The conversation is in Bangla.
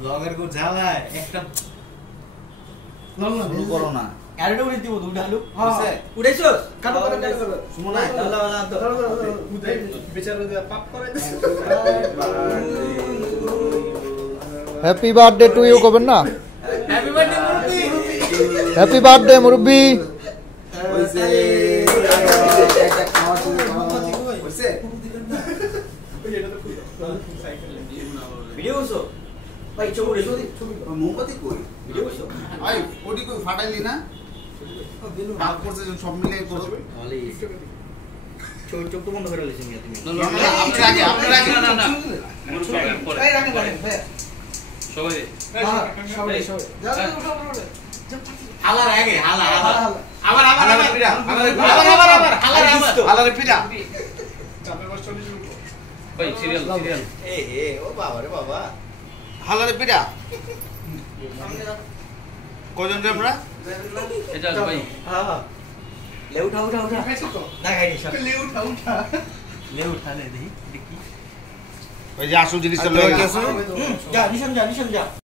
লগের কো ঝালায় একটা শুরু করো না আরেটা উড়ে দিব দুটো আলু হ্যাঁ উড়াইছস কাটো শুনো না বেচারা দিয়ে পাপ করে হ্যাপি বার্থডে টু ইউ করবেন না হ্যাপি বার্থডে মুরব্বি হ্যাপি বার্থডে মুরব্বি হইছে একটা খাওয়া শুরু হইছে ভিডিও করছো ভাই ছবি মোমবাতি কই ভিডিও করছো আই ওডি কই ফাটাইলি না ভাগ করছে সব মিলে করো চোখ তো বন্ধ করে লেছেন তুমি আপনারা আগে না এই রাখেন ভাই সবাই সবাই হালার আগে হালা আবার পিড়া হালারে পিড়া ভাই সিরিয়াল এ ও বাবা রে বাবা হালারে পিড়া কজন রে আমরা এটা ভাই হ্যাঁ ले उठा ना गाड़ी सब ले उठा ले देखी ওই যে আসল জিনিসটা লয়ে গেছে जा निशन जा